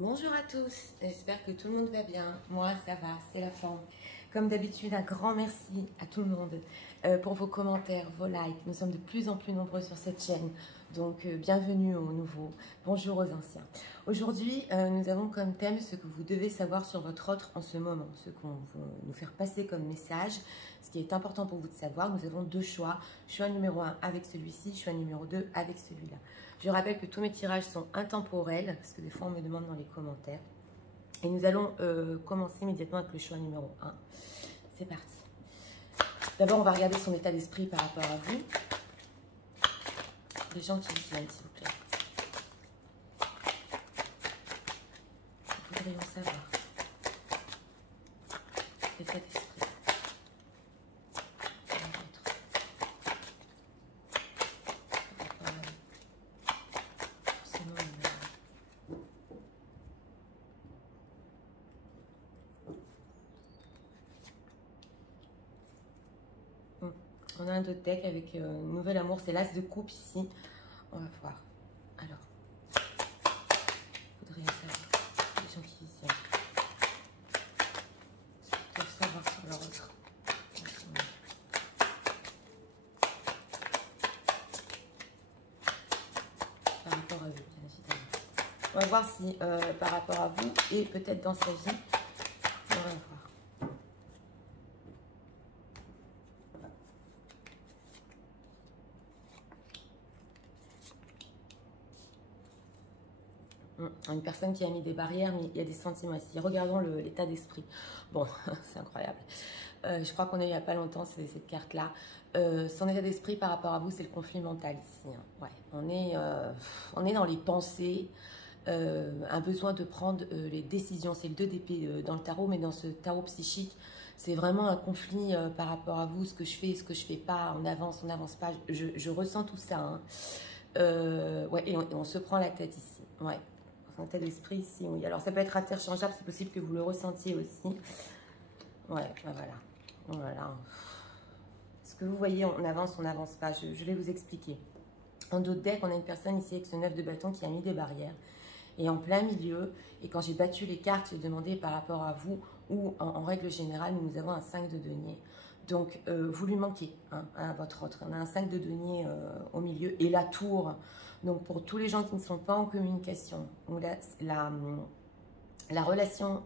Bonjour à tous, j'espère que tout le monde va bien. Moi, ça va, c'est la forme. Comme d'habitude, un grand merci à tout le monde pour vos commentaires, vos likes. Nous sommes de plus en plus nombreux sur cette chaîne, donc bienvenue aux nouveaux, bonjour aux anciens. Aujourd'hui, nous avons comme thème ce que vous devez savoir sur votre autre en ce moment, ce qu'on veut nous faire passer comme message, ce qui est important pour vous de savoir. Nous avons deux choix, choix numéro 1 avec celui-ci, choix numéro 2 avec celui-là. Je rappelle que tous mes tirages sont intemporels, parce que des fois on me demande dans les commentaires. Et nous allons commencer immédiatement avec le choix numéro 1. C'est parti. D'abord, on va regarder son état d'esprit par rapport à vous. Les gens qui viennent, s'il vous plaît. Nous voudrions savoir l'état d'esprit. On a un autre deck avec Nouvel Amour, c'est l'As de coupe ici. On va voir. Alors, il faudrait savoir les gens qui viennent. Ce qu'ils doivent savoir sur leur autre. Par rapport à eux, bien évidemment. On va voir si par rapport à vous et peut-être dans sa vie, on va voir. Une personne qui a mis des barrières, mais il y a des sentiments ici. Regardons l'état d'esprit. Bon, c'est incroyable. Je crois qu'on a eu il n'y a pas longtemps cette carte-là. Son état d'esprit par rapport à vous, c'est le conflit mental ici. Hein. Ouais, on est dans les pensées, un besoin de prendre les décisions. C'est le 2 d'épée dans le tarot, mais dans ce tarot psychique, c'est vraiment un conflit par rapport à vous, ce que je fais, ce que je fais pas, on avance pas. Je ressens tout ça. Hein. Ouais, et on se prend la tête ici. Ouais. Un tel esprit ici, oui. Alors, ça peut être interchangeable, c'est possible que vous le ressentiez aussi. Ouais, ben voilà. Voilà. Ce que vous voyez, on n'avance pas. Je vais vous expliquer. En d'autres decks, on a une personne ici avec ce 9 de bâton qui a mis des barrières. Et en plein milieu, et quand j'ai battu les cartes, j'ai demandé par rapport à vous, ou en règle générale, nous avons un 5 de denier. Donc, vous lui manquez hein, à votre autre. On a un 5 de denier au milieu et la tour. Donc, pour tous les gens qui ne sont pas en communication, où la relation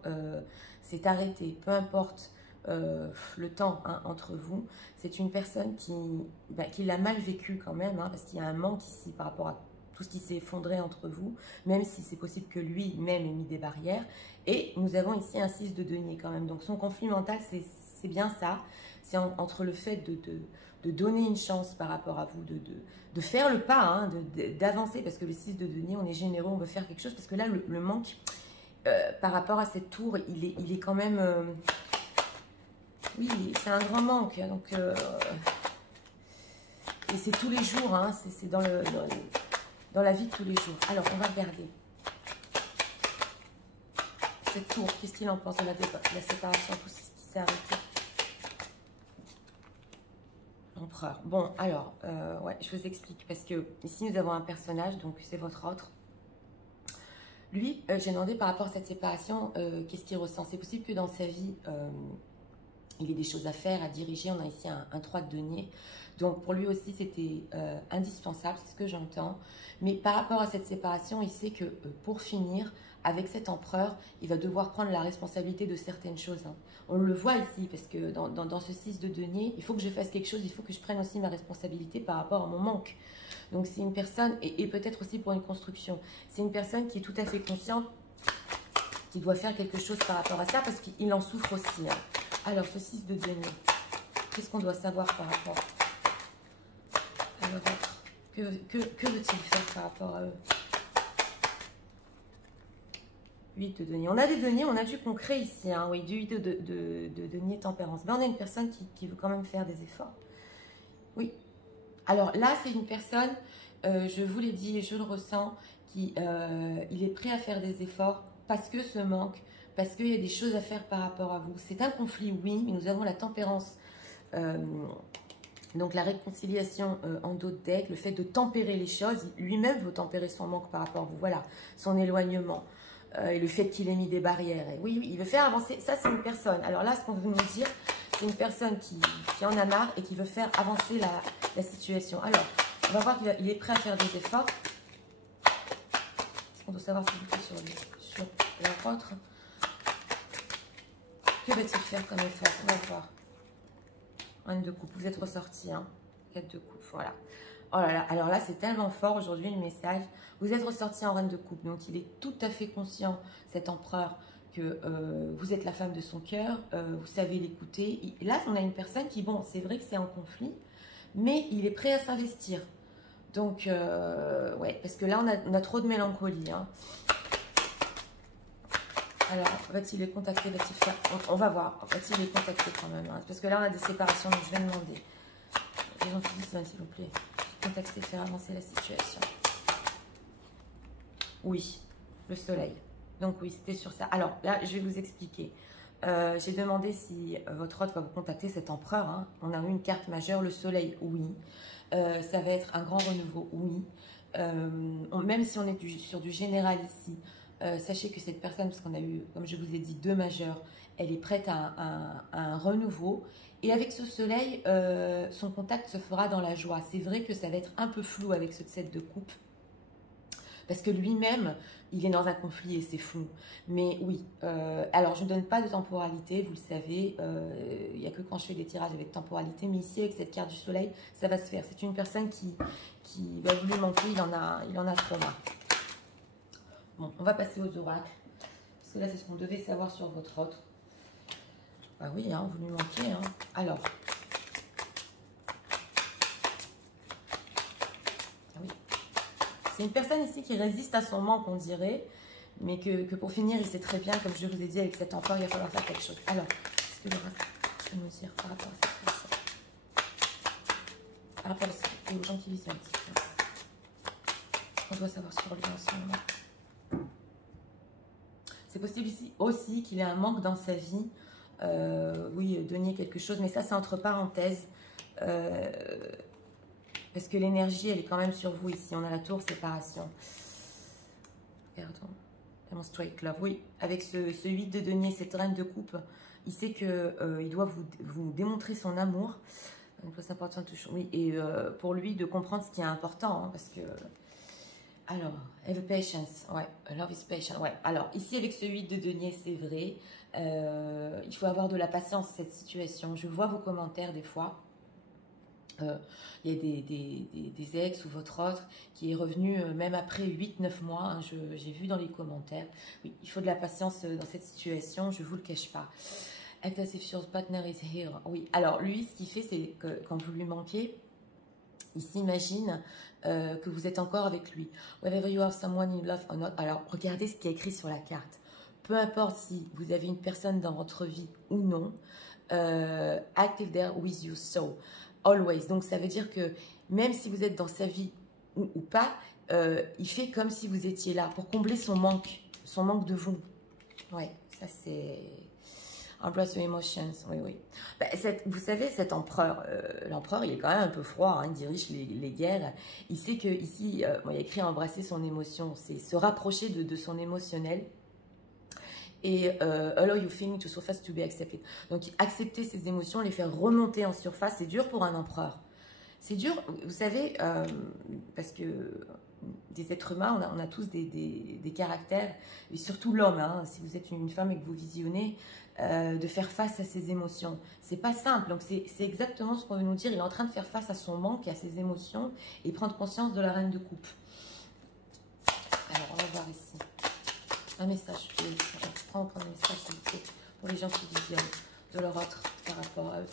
s'est arrêtée, peu importe le temps hein, entre vous, c'est une personne qui l'a mal vécu quand même, hein, parce qu'il y a un manque ici par rapport à tout ce qui s'est effondré entre vous, même si c'est possible que lui-même ait mis des barrières. Et nous avons ici un 6 de denier quand même. Donc, son conflit mental, c'est bien ça. C'est entre le fait de donner une chance par rapport à vous, de faire le pas, hein, d'avancer, parce que le 6 de denier, on est généreux, on veut faire quelque chose, parce que là, le manque, par rapport à cette tour, il est quand même... oui, c'est un grand manque, donc... et c'est tous les jours, hein, c'est dans la vie de tous les jours. Alors, on va regarder. Cette tour, qu'est-ce qu'il en pense de la séparation, tout ce qui s'est arrêté. Empereur. Bon, alors, ouais, je vous explique. Parce que ici, nous avons un personnage, donc c'est votre autre. Lui, j'ai demandé par rapport à cette séparation, qu'est-ce qu'il ressent. C'est possible que dans sa vie, il ait des choses à faire, à diriger. On a ici un 3 de denier. Donc, pour lui aussi, c'était indispensable, c'est ce que j'entends. Mais par rapport à cette séparation, il sait que pour finir, avec cet empereur, il va devoir prendre la responsabilité de certaines choses. Hein. On le voit ici, parce que dans ce 6 de denier, il faut que je fasse quelque chose, il faut que je prenne aussi ma responsabilité par rapport à mon manque. Donc, c'est une personne, et peut-être aussi pour une construction, c'est une personne qui est tout à fait consciente qu'il doit faire quelque chose par rapport à ça, parce qu'il en souffre aussi. Hein. Alors, ce 6 de denier, qu'est-ce qu'on doit savoir par rapport à l'autre? Que veut-il faire par rapport à eux? 8 de denier. On a des deniers, on a du concret ici. Hein, oui, du 8 de denier tempérance. Ben, on a une personne qui veut quand même faire des efforts. Oui. Alors là, c'est une personne, je vous l'ai dit et je le ressens, il est prêt à faire des efforts parce que ce manque, parce qu'il y a des choses à faire par rapport à vous. C'est un conflit, oui, mais nous avons la tempérance. Donc la réconciliation en d'autres decks, le fait de tempérer les choses, lui-même veut tempérer son manque par rapport à vous, voilà, son éloignement. et le fait qu'il ait mis des barrières. Et oui, il veut faire avancer. Ça, c'est une personne. Alors là, ce qu'on veut nous dire, c'est une personne qui en a marre et qui veut faire avancer la situation. Alors, on va voir qu'il est prêt à faire des efforts. Est-ce qu'on doit savoir s'il est sur leur autre? Que va-t-il faire comme effort? On va voir. Reine de coupe, vous êtes ressorti, hein. 4 de coupe, voilà. Oh là là, alors là, c'est tellement fort aujourd'hui le message. Vous êtes ressorti en reine de coupe, donc il est tout à fait conscient, cet empereur, que vous êtes la femme de son cœur, vous savez l'écouter. Là, on a une personne qui, bon, c'est vrai que c'est en conflit, mais il est prêt à s'investir. Donc, ouais, parce que là, on a trop de mélancolie, hein. Alors, va-t-il les contacter? Va-t-il faire... On va voir. Va-t-il les contacter quand même, hein? Parce que là, on a des séparations, donc je vais demander. Les gens qui disent, s'il vous plaît, contacter, faire avancer la situation. Oui, le soleil. Donc oui, c'était sur ça. Alors là, je vais vous expliquer. J'ai demandé si votre hôte va vous contacter, cet empereur, hein. On a eu une carte majeure, le soleil, oui. Ça va être un grand renouveau, oui. Même si on est sur du général ici, sachez que cette personne, parce qu'on a eu, comme je vous ai dit, 2 majeurs, elle est prête à un renouveau. Et avec ce soleil, son contact se fera dans la joie. C'est vrai que ça va être un peu flou avec ce 7 de coupe. Parce que lui-même, il est dans un conflit et c'est flou. Mais oui, alors je ne donne pas de temporalité, vous le savez. Il n'y a que quand je fais des tirages avec temporalité. Mais ici, avec cette carte du soleil, ça va se faire. C'est une personne qui va vous lui manquer, il en a trop marre. Bon, on va passer aux oracles. Parce que là, c'est ce qu'on devait savoir sur votre autre. Ah oui, hein, vous lui manquez. Hein. Alors. Ah oui. C'est une personne ici qui résiste à son manque, on dirait. Mais que pour finir, il sait très bien, comme je vous ai dit, avec cet enfant, il va falloir faire quelque chose. Alors, qu'est-ce que l'oracle peut nous dire par rapport à cette personne? Par rapport aux gens qui visionnent. On doit savoir sur lui en ce moment. C'est possible ici aussi qu'il ait un manque dans sa vie. Oui, donner quelque chose, mais ça c'est entre parenthèses. Parce que l'énergie, elle est quand même sur vous ici. On a la tour séparation. Regardons. Demonstrate love. Oui, avec ce 8 de denier, cette reine de coupe, il sait qu'il doit vous démontrer son amour. C'est important toujours. Oui, et pour lui de comprendre ce qui est important, hein, parce que... Alors, have patience, ouais, love is patient, ouais. Alors, ici, avec ce 8 de denier, c'est vrai, il faut avoir de la patience, cette situation. Je vois vos commentaires des fois. Il y a des ex ou votre autre qui est revenu même après 8-9 mois, hein, j'ai vu dans les commentaires. Oui, il faut de la patience dans cette situation, je ne vous le cache pas. Act as if your partner is here. Oui, alors lui, ce qu'il fait, c'est que quand vous lui manquez, il s'imagine que vous êtes encore avec lui. Whether you have someone in love or not. Alors, regardez ce qui est écrit sur la carte. Peu importe si vous avez une personne dans votre vie ou non, active there with you, so always. Donc, ça veut dire que même si vous êtes dans sa vie ou pas, il fait comme si vous étiez là pour combler son manque de vous. Ouais, ça c'est... Embrace your emotions, oui, oui. Ben, vous savez, cet empereur, l'empereur, il est quand même un peu froid, hein, il dirige les guerres. Il sait que ici, bon, il y a écrit embrasser son émotion, c'est se rapprocher de son émotionnel. Et allow your feeling to surface to be accepted. Donc, accepter ses émotions, les faire remonter en surface, c'est dur pour un empereur. C'est dur, vous savez, parce que des êtres humains, on a tous des caractères, et surtout l'homme, hein, si vous êtes une femme et que vous visionnez, de faire face à ses émotions. C'est pas simple, donc c'est exactement ce qu'on veut nous dire. Il est en train de faire face à son manque et à ses émotions et prendre conscience de la reine de coupe. Alors, on va voir ici. Un message. On va prendre un message, s'il vous plaît, pour les gens qui visionnent de leur autre par rapport à eux.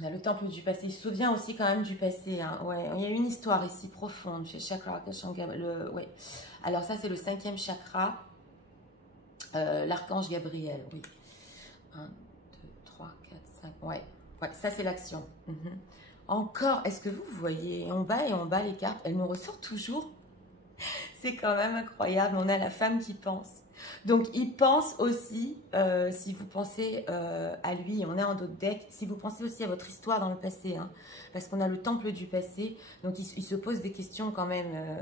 On a le temple du passé. Il se souvient aussi quand même du passé. Hein. Ouais, il y a une histoire ici profonde chez Chakra. Ouais. Alors ça, c'est le 5e chakra. L'archange Gabriel. Oui. 1, 2, 3, 4, 5. Ouais. Ouais, ça, c'est l'action. Encore, est-ce que vous voyez en bas et en bas les cartes, elles nous ressortent toujours. C'est quand même incroyable. On a la femme qui pense. Donc, il pense aussi, si vous pensez à lui, on est en d'autres decks, si vous pensez aussi à votre histoire dans le passé, hein, parce qu'on a le temple du passé, donc il se pose des questions quand même,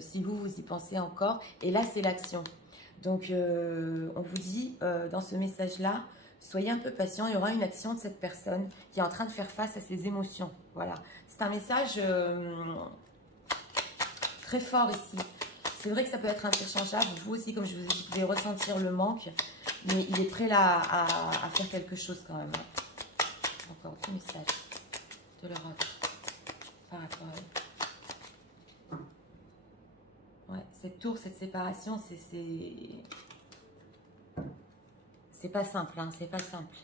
si vous y pensez encore. Et là, c'est l'action. Donc, on vous dit dans ce message-là, soyez un peu patient, il y aura une action de cette personne qui est en train de faire face à ses émotions. Voilà, c'est un message très fort ici. C'est vrai que ça peut être interchangeable. Vous aussi, comme je vous ai dit, vous pouvez ressentir le manque. Mais il est prêt là à faire quelque chose quand même. Encore deux messages de l'Europe par rapport à eux. Ouais, cette tour, cette séparation, c'est pas simple. Hein, c'est pas simple.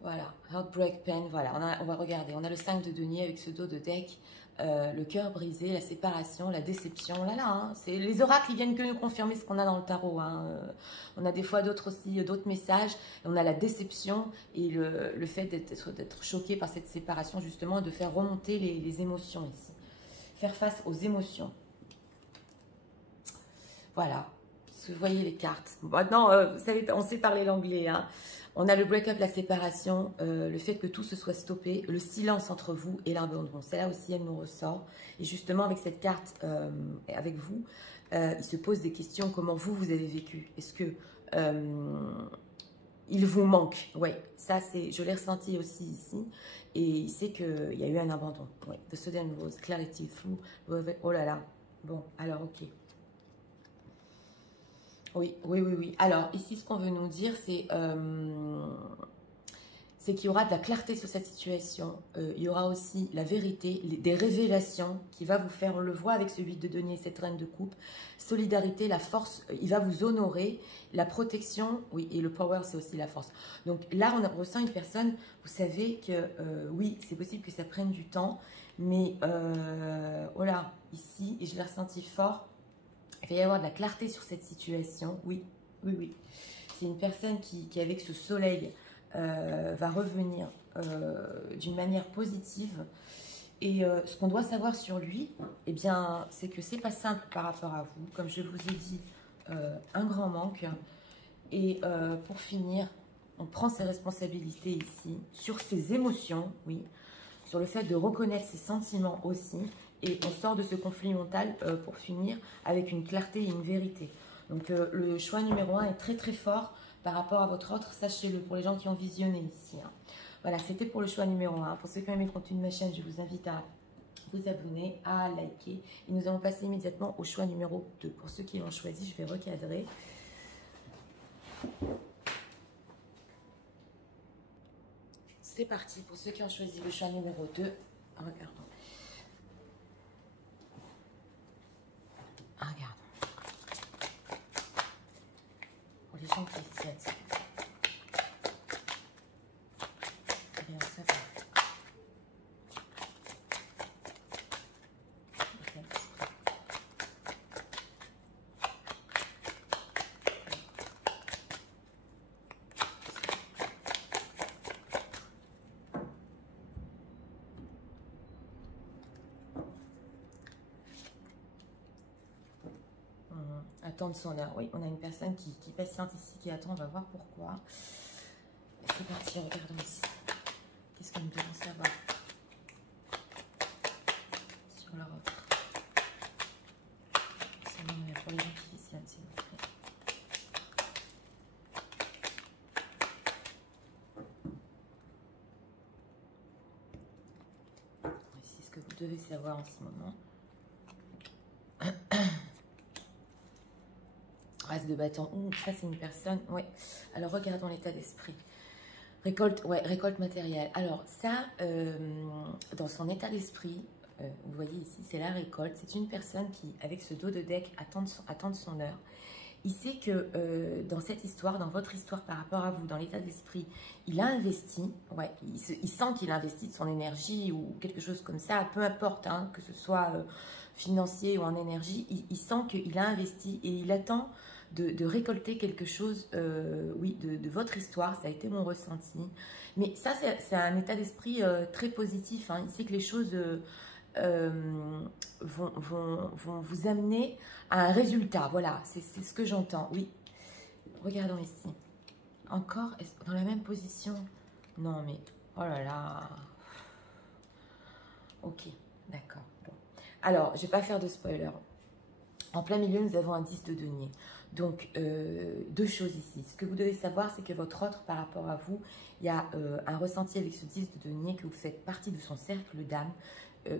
Voilà, Heartbreak Pain, voilà, on va regarder. On a le 5 de denier avec ce dos de deck. Le cœur brisé, la séparation, la déception, là, hein, c'est les oracles, ils viennent que nous confirmer ce qu'on a dans le tarot. Hein. On a des fois d'autres aussi, d'autres messages. On a la déception et le fait d'être choqué par cette séparation, justement, de faire remonter les émotions ici. Faire face aux émotions. Voilà, vous voyez les cartes. Maintenant, vous savez, on sait parler l'anglais, hein. On a le break-up, la séparation, le fait que tout se soit stoppé, le silence entre vous et l'abandon. Celle-là aussi, elle nous ressort. Et justement, avec cette carte, avec vous, il se pose des questions. Comment vous avez vécu? Est-ce que il vous manque? Oui, ça, je l'ai ressenti aussi ici. Et il sait qu'il y a eu un abandon. Ouais. The sudden rose, clarity, flou. Oh là là. Bon, alors, ok. Oui, oui, oui, oui. Alors, ici, ce qu'on veut nous dire, c'est qu'il y aura de la clarté sur cette situation. Il y aura aussi la vérité, des révélations qui va vous faire, on le voit avec ce 8 de denier, cette reine de coupe, solidarité, la force, il va vous honorer, la protection, oui, et le power, c'est aussi la force. Donc là, on ressent une personne, vous savez que, oui, c'est possible que ça prenne du temps, mais, oh là, ici, et je l'ai ressenti fort, il va y avoir de la clarté sur cette situation. Oui, oui, oui. C'est une personne qui avec ce soleil, va revenir d'une manière positive. Et ce qu'on doit savoir sur lui, eh bien, c'est que c'est pas simple par rapport à vous. Comme je vous ai dit, un grand manque. Et pour finir, on prend ses responsabilités ici, sur ses émotions, oui, sur le fait de reconnaître ses sentiments aussi. Et on sort de ce conflit mental pour finir avec une clarté et une vérité. Donc le choix numéro 1 est très très fort par rapport à votre autre, sachez-le, pour les gens qui ont visionné ici. Hein. Voilà, c'était pour le choix numéro 1. Pour ceux qui ont aimé le contenu de ma chaîne, je vous invite à vous abonner, à liker. Et nous allons passer immédiatement au choix numéro 2. Pour ceux qui l'ont choisi, je vais recadrer. C'est parti pour ceux qui ont choisi le choix numéro 2. Regardons. Regardons. Pour les gens qui viennent. Bien, ça va. Attendre son heure. Oui, on a une personne qui patiente ici, qui attend. On va voir pourquoi. C'est parti, regardons ici. Qu'est-ce que nous devons savoir sur leur offre? C'est bon, pour les gens qui visionnent, s'il vous plaît. Voici ce que vous devez savoir en ce moment. As de bâton. Ça, c'est une personne. Ouais. Alors, regardons l'état d'esprit. Récolte, ouais, récolte matérielle. Alors, ça, dans son état d'esprit, vous voyez ici, c'est la récolte. C'est une personne qui, avec ce dos de deck, attend de son heure. Il sait que dans cette histoire, dans votre histoire par rapport à vous, dans l'état d'esprit, il a investi. Ouais, il sent qu'il investit de son énergie ou quelque chose comme ça. Peu importe, hein, que ce soit financier ou en énergie. Il sent qu'il a investi et il attend de récolter quelque chose, oui, de votre histoire. Ça a été mon ressenti. Mais ça, c'est un état d'esprit très positif. Hein. Il sait que les choses vont vous amener à un résultat. Voilà, c'est ce que j'entends. Oui, regardons ici. Encore, dans la même position? Non, mais, oh là là. Ok, d'accord. Bon. Alors, je ne vais pas faire de spoiler. En plein milieu, nous avons un 10 de denier. Donc, deux choses ici. Ce que vous devez savoir, c'est que votre autre, par rapport à vous, il y a un ressenti avec ce 10 de denier, que vous faites partie de son cercle d'âme,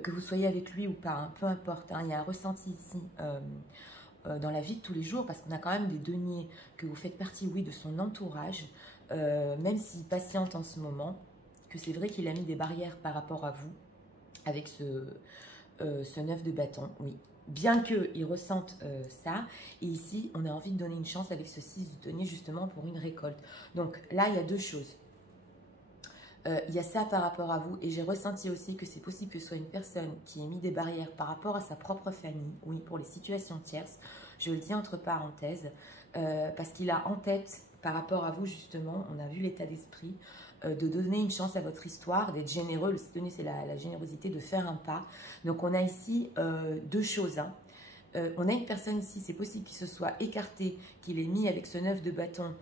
que vous soyez avec lui ou pas, hein, peu importe. Hein, il y a un ressenti ici dans la vie de tous les jours, parce qu'on a quand même des deniers, que vous faites partie, oui, de son entourage, même s'il patiente en ce moment, que c'est vrai qu'il a mis des barrières par rapport à vous, avec ce 9 de bâton, oui. Bien qu'il ressente ça, et ici, on a envie de donner une chance avec ce 6 de denier, justement, pour une récolte. Donc là, il y a deux choses. Il y a ça par rapport à vous, et j'ai ressenti aussi que c'est possible que ce soit une personne qui ait mis des barrières par rapport à sa propre famille, oui, pour les situations tierces, je le dis entre parenthèses, parce qu'il a en tête, par rapport à vous justement, on a vu l'état d'esprit, de donner une chance à votre histoire, d'être généreux, le donner c'est la générosité, de faire un pas. Donc on a ici deux choses, hein. On a une personne ici, c'est possible qu'il se soit écarté, qu'il ait mis avec ce 9 de bâton,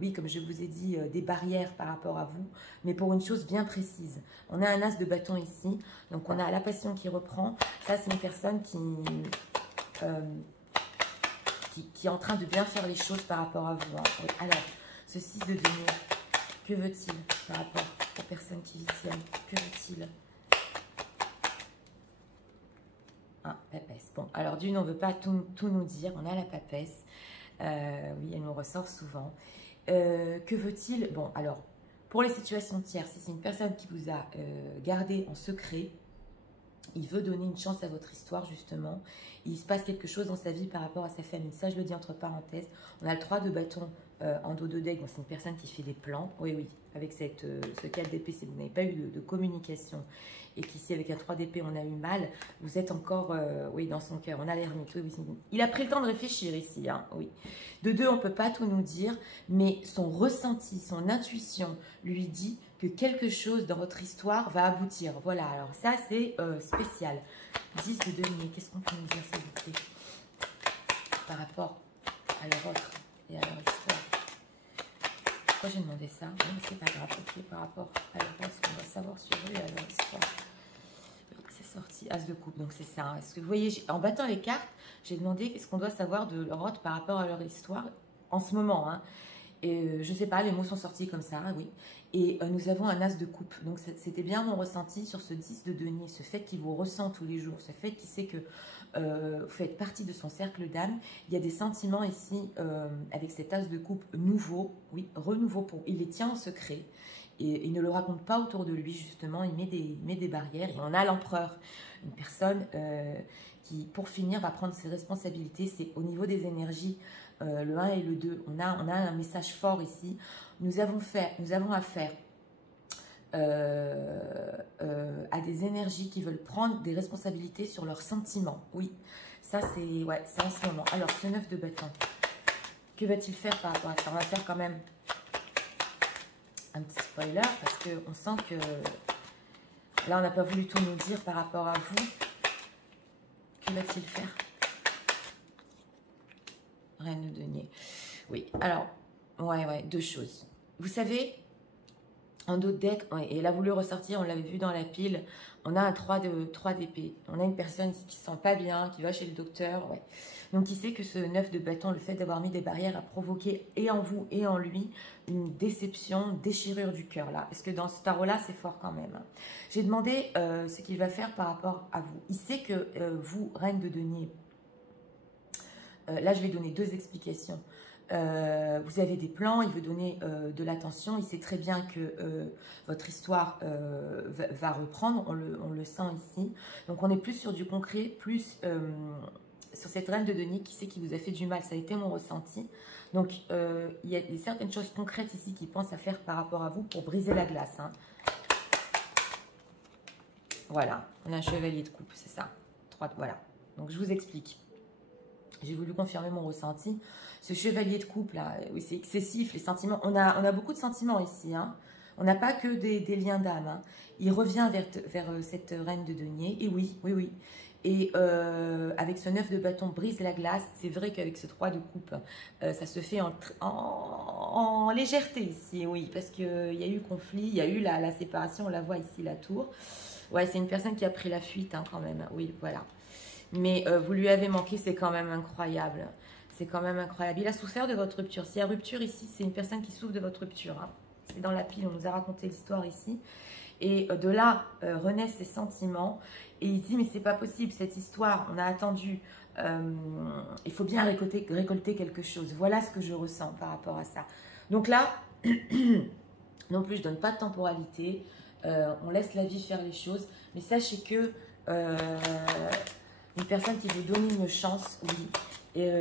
oui, comme je vous ai dit, des barrières par rapport à vous, mais pour une chose bien précise. On a un as de bâton ici, donc on a la passion qui reprend. Ça, c'est une personne qui est en train de bien faire les choses par rapport à vous. Hein. Oui. Alors, ce 6 de denier, que veut-il par rapport aux personnes qui visionnent? Que veut-il? Ah, papesse. Bon, alors d'une, on ne veut pas tout nous dire. On a la papesse. Oui, elle nous ressort souvent. Que veut-il? Bon, alors, pour les situations tierces, si c'est une personne qui vous a gardé en secret, il veut donner une chance à votre histoire, justement. Il se passe quelque chose dans sa vie par rapport à sa famille. Ça, je le dis entre parenthèses. On a le 3 de bâton en dos de deck. Bon, c'est une personne qui fait des plans. Oui, oui, avec ce 4 d'épée, si vous n'avez pas eu de communication et qu'ici, avec un 3 d'épée, on a eu mal, vous êtes encore, oui, dans son cœur. On a l'ermite. Oui, oui, il a pris le temps de réfléchir ici, hein, oui. De deux, on ne peut pas tout nous dire, mais son ressenti, son intuition lui dit que quelque chose dans votre histoire va aboutir. Voilà, alors ça, c'est spécial. 10 de denier, qu'est-ce qu'on peut nous dire, s'il vous plaît, par rapport à leur autre et à leur histoire? Pourquoi j'ai demandé ça? Non, mais c'est pas grave, ok, par rapport à leur autre, ce qu'on doit savoir sur eux et à leur histoire. C'est sorti, as de coupe, donc c'est ça. Hein. Est-ce que vous voyez, en battant les cartes, j'ai demandé qu'est-ce qu'on doit savoir de leur autre par rapport à leur histoire en ce moment, hein. Et je ne sais pas, les mots sont sortis comme ça, oui. Et nous avons un as de coupe. Donc c'était bien mon ressenti sur ce 10 de denier, ce fait qu'il vous ressent tous les jours, ce fait qu'il sait que vous faites partie de son cercle d'âme. Il y a des sentiments ici avec cet as de coupe nouveau, oui, renouveau pour. Il les tient en secret. Et il ne le raconte pas autour de lui, justement, il met des barrières. Et on a l'empereur, une personne qui, pour finir, va prendre ses responsabilités. C'est au niveau des énergies, le 1 et le 2. On a un message fort ici. Nous avons affaire à des énergies qui veulent prendre des responsabilités sur leurs sentiments. Oui, ça c'est ouais, en ce moment. Alors, ce 9 de bâton, que va-t-il faire par rapport à ça? On va faire quand même un petit spoiler parce qu'on sent que là, on n'a pas voulu tout nous dire par rapport à vous. Que va-t-il faire? Reine de denier. Oui, alors, ouais, deux choses. Vous savez, en dos de deck, et elle a voulu ressortir, on l'avait vu dans la pile, on a un 3 d'épée. On a une personne qui se sent pas bien, qui va chez le docteur, ouais. Donc, il sait que ce 9 de bâton, le fait d'avoir mis des barrières, a provoqué et en vous et en lui une déception, une déchirure du cœur, là. Parce que dans ce tarot-là, c'est fort quand même. J'ai demandé ce qu'il va faire par rapport à vous. Il sait que vous, reine de denier, là, je vais donner deux explications. Vous avez des plans, il veut donner de l'attention, il sait très bien que votre histoire va reprendre, on le sent ici. Donc on est plus sur du concret, plus sur cette reine de denier qui sait qu'il vous a fait du mal, ça a été mon ressenti. Donc il y a certaines choses concrètes ici qu'il pense à faire par rapport à vous pour briser la glace. Hein. Voilà, on a un chevalier de coupe, c'est ça. Voilà, donc je vous explique. J'ai voulu confirmer mon ressenti. Ce chevalier de coupe, là, oui, c'est excessif, les sentiments. On a beaucoup de sentiments ici. Hein. On n'a pas que des liens d'âme. Hein. Il revient vers cette reine de denier. Et oui, oui, oui. Et avec ce 9 de bâton brise la glace. C'est vrai qu'avec ce 3 de coupe, ça se fait en légèreté ici, oui. Parce qu'il y a eu conflit, il y a eu la séparation, on la voit ici, la tour. Ouais, c'est une personne qui a pris la fuite hein, quand même. Oui, voilà. Mais vous lui avez manqué, c'est quand même incroyable. C'est quand même incroyable. Il a souffert de votre rupture. S'il y a rupture ici, c'est une personne qui souffre de votre rupture. Hein. C'est dans la pile, on nous a raconté l'histoire ici. Et de là renaissent ses sentiments. Et il dit, mais c'est pas possible, cette histoire, on a attendu. Il faut bien récolter quelque chose. Voilà ce que je ressens par rapport à ça. Donc là, non plus, je donne pas de temporalité. On laisse la vie faire les choses. Mais sachez que une personne qui veut donner une chance, oui, et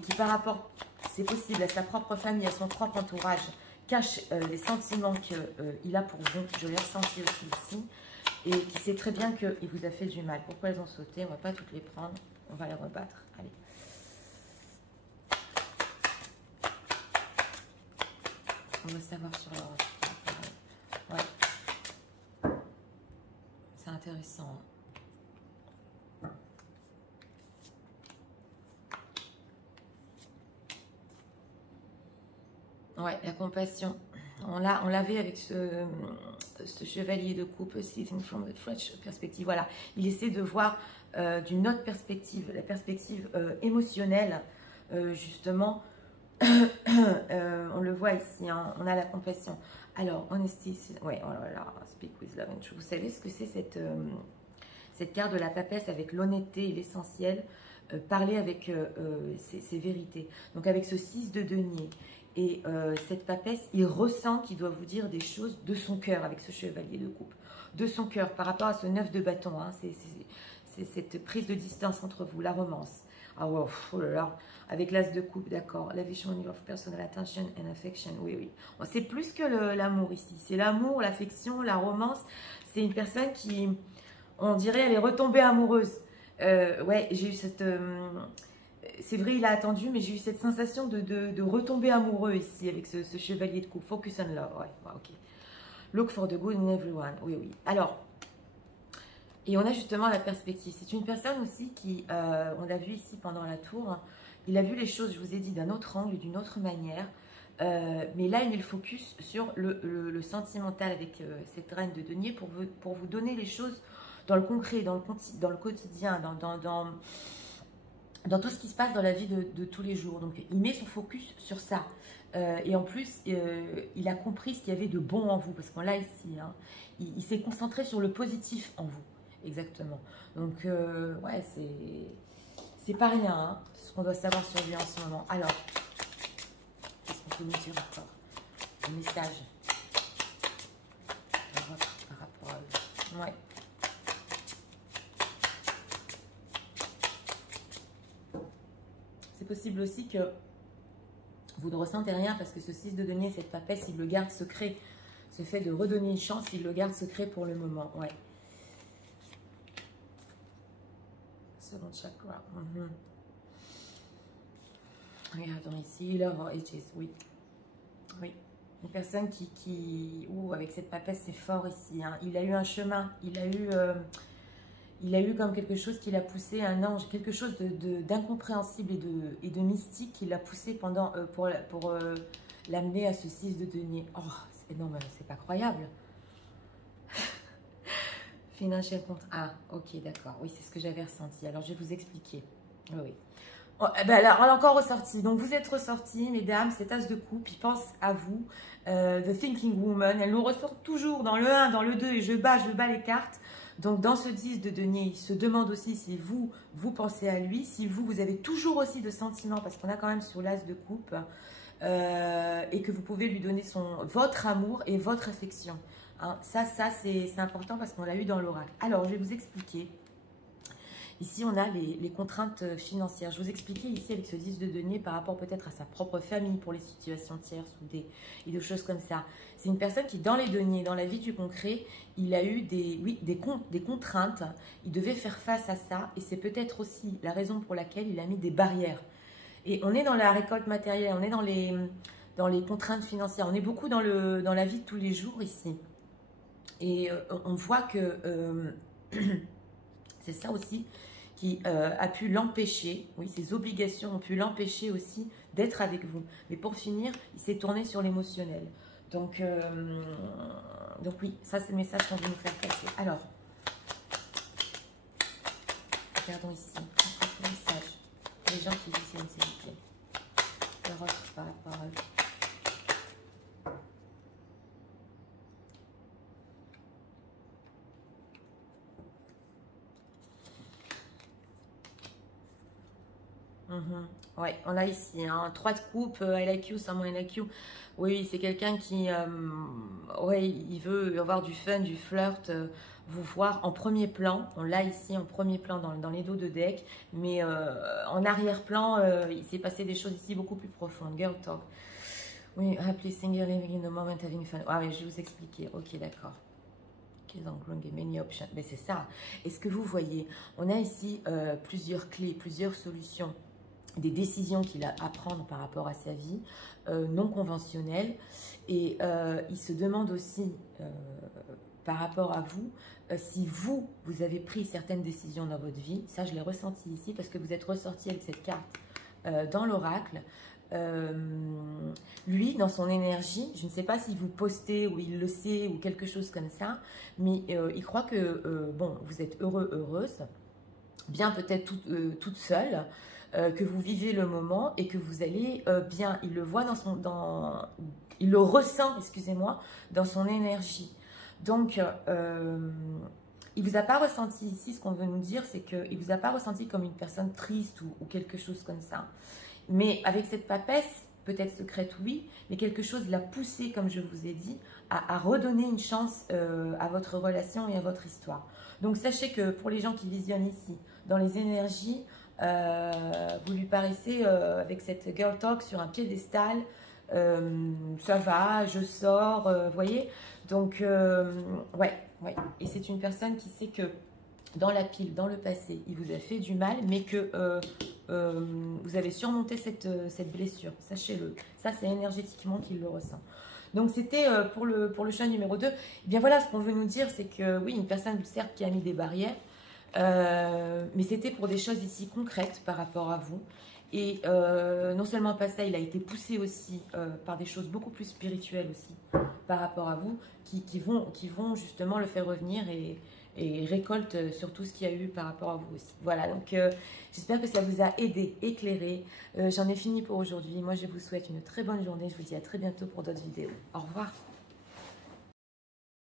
qui par rapport, c'est possible, à sa propre famille, à son propre entourage, cache les sentiments qu'il a pour vous. Je l'ai ressenti aussi ici. Et qui sait très bien qu'il vous a fait du mal. Pourquoi elles ont sauté? On ne va pas toutes les prendre. On va les rebattre. Allez. On va savoir sur leur... Ouais. C'est intéressant. Hein. Ouais, la compassion. On l'avait avec ce chevalier de coupe, Sitting from the French perspective. Voilà, il essaie de voir d'une autre perspective, la perspective émotionnelle, justement. On le voit ici, hein, on a la compassion. Alors, honesty, ouais, oh là là, speak with love and truth. Vous savez ce que c'est cette carte de la papesse avec l'honnêteté et l'essentiel, parler avec ses vérités. Donc, avec ce 6 de denier. Et cette papesse, il ressent qu'il doit vous dire des choses de son cœur avec ce chevalier de coupe. De son cœur, par rapport à ce 9 de bâton. Hein, c'est cette prise de distance entre vous, la romance. Ah ouais, oh là là, avec l'as de coupe, d'accord. La vision of personal attention and affection, oui, oui. C'est plus que l'amour ici. C'est l'amour, l'affection, la romance. C'est une personne qui, on dirait, elle est retombée amoureuse. Ouais, j'ai eu cette... c'est vrai, il a attendu, mais j'ai eu cette sensation de retomber amoureux ici avec ce chevalier de coupe. Focus on love. Ouais, ok. Look for the good in everyone. Oui, oui. Alors, et on a justement la perspective. C'est une personne aussi qui, on l'a vu ici pendant la tour, hein, il a vu les choses, je vous ai dit, d'un autre angle, d'une autre manière. Mais là, il met le focus sur le sentimental avec cette reine de denier pour vous donner les choses dans le concret, dans le quotidien, dans tout ce qui se passe dans la vie de tous les jours. Donc, il met son focus sur ça. Et en plus, il a compris ce qu'il y avait de bon en vous. Parce qu'on l'a ici. Hein, il s'est concentré sur le positif en vous. Exactement. Donc, ouais, c'est pas rien. Hein, ce qu'on doit savoir sur lui en ce moment. Alors, qu'est-ce qu'on peut nous dire encore? Un message par rapport à eux. Ouais. C'est possible aussi que vous ne ressentez rien parce que ce 6 de denier, cette papesse, il le garde secret. Ce fait de redonner une chance, il le garde secret pour le moment. Ouais. Second chakra. Regardons ici, Love Ages, oui. Oui. Une personne avec cette papesse, c'est fort ici. Hein. Il a eu un chemin, il a eu comme quelque chose qui l'a poussé, un ange, quelque chose d'incompréhensible et de mystique qui l'a poussé pour l'amener à ce 6 de denier. Oh, non, mais c'est pas croyable. Financial contre... Ah, ok, d'accord. Oui, c'est ce que j'avais ressenti. Alors, je vais vous expliquer. Oui, oui. Oh, ben alors, elle est encore ressortie. Donc, vous êtes ressortis, mesdames, cet as de coupe, il pense à vous. The Thinking Woman, elle nous ressort toujours dans le 1, dans le 2, et je bats les cartes. Donc, dans ce 10 de denier, il se demande aussi si vous pensez à lui, si vous avez toujours aussi de sentiments, parce qu'on a quand même sur l'as de coupe, et que vous pouvez lui donner votre amour et votre affection. Hein, ça c'est important parce qu'on l'a eu dans l'oracle. Alors, je vais vous expliquer. Ici, on a les contraintes financières. Je vous expliquais ici avec ce 10 de denier par rapport peut-être à sa propre famille pour les situations tierces ou des choses comme ça. C'est une personne qui, dans les deniers, dans la vie du concret, il a eu des contraintes. Il devait faire face à ça et c'est peut-être aussi la raison pour laquelle il a mis des barrières. Et on est dans la récolte matérielle, on est dans les contraintes financières. On est beaucoup dans la vie de tous les jours ici. Et on voit que c'est ça aussi qui a pu l'empêcher, oui, ses obligations ont pu l'empêcher aussi d'être avec vous. Mais pour finir, il s'est tourné sur l'émotionnel. Donc oui, ça c'est le message qu'on veut nous faire passer. Alors, regardons ici, le message. Les gens qui vivent sensibilité. Leur offre par rapport à eux. Ouais, on a ici 3 de coupe, I like you, someone I like you. Oui, c'est quelqu'un qui, ouais, il veut avoir du fun, du flirt, vous voir en premier plan. On l'a ici en premier plan dans les dos de deck, mais en arrière-plan, il s'est passé des choses ici beaucoup plus profondes. Girl talk. Oui, happily single, living in the moment, having fun. Ah oui, je vais vous expliquer. Ok, d'accord. Many options. Mais c'est ça. Et ce que vous voyez, on a ici plusieurs clés, plusieurs solutions, des décisions qu'il a à prendre par rapport à sa vie, non conventionnelles. Et il se demande aussi, par rapport à vous, si vous avez pris certaines décisions dans votre vie. Ça, je l'ai ressenti ici parce que vous êtes ressorti avec cette carte dans l'oracle. Lui, dans son énergie, je ne sais pas s'il vous postez ou il le sait ou quelque chose comme ça, mais il croit que, bon, vous êtes heureux, heureuse, bien peut-être toute seule, que vous vivez le moment et que vous allez bien. Il le voit il le ressent, excusez-moi, dans son énergie. Donc, il ne vous a pas ressenti ici, ce qu'on veut nous dire, c'est qu'il ne vous a pas ressenti comme une personne triste ou quelque chose comme ça. Mais avec cette papesse, peut-être secrète, oui, mais quelque chose l'a poussé, comme je vous ai dit, à redonner une chance à votre relation et à votre histoire. Donc, sachez que pour les gens qui visionnent ici, dans les énergies, vous lui paraissez avec cette girl talk sur un piédestal, ça va, je sors, vous voyez. Donc, ouais. Et c'est une personne qui sait que dans la pile, dans le passé, il vous a fait du mal, mais que vous avez surmonté cette blessure, sachez-le. Ça, c'est énergétiquement qu'il le ressent. Donc, c'était pour le choix numéro 2. Eh bien, voilà, ce qu'on veut nous dire, c'est que, oui, une personne, certes, qui a mis des barrières, mais c'était pour des choses ici concrètes par rapport à vous. Et non seulement pas ça, il a été poussé aussi par des choses beaucoup plus spirituelles aussi par rapport à vous, qui vont justement le faire revenir et récolte sur tout ce qu'il y a eu par rapport à vous aussi. Voilà, donc j'espère que ça vous a aidé, éclairé. J'en ai fini pour aujourd'hui. Moi, je vous souhaite une très bonne journée. Je vous dis à très bientôt pour d'autres vidéos. Au revoir.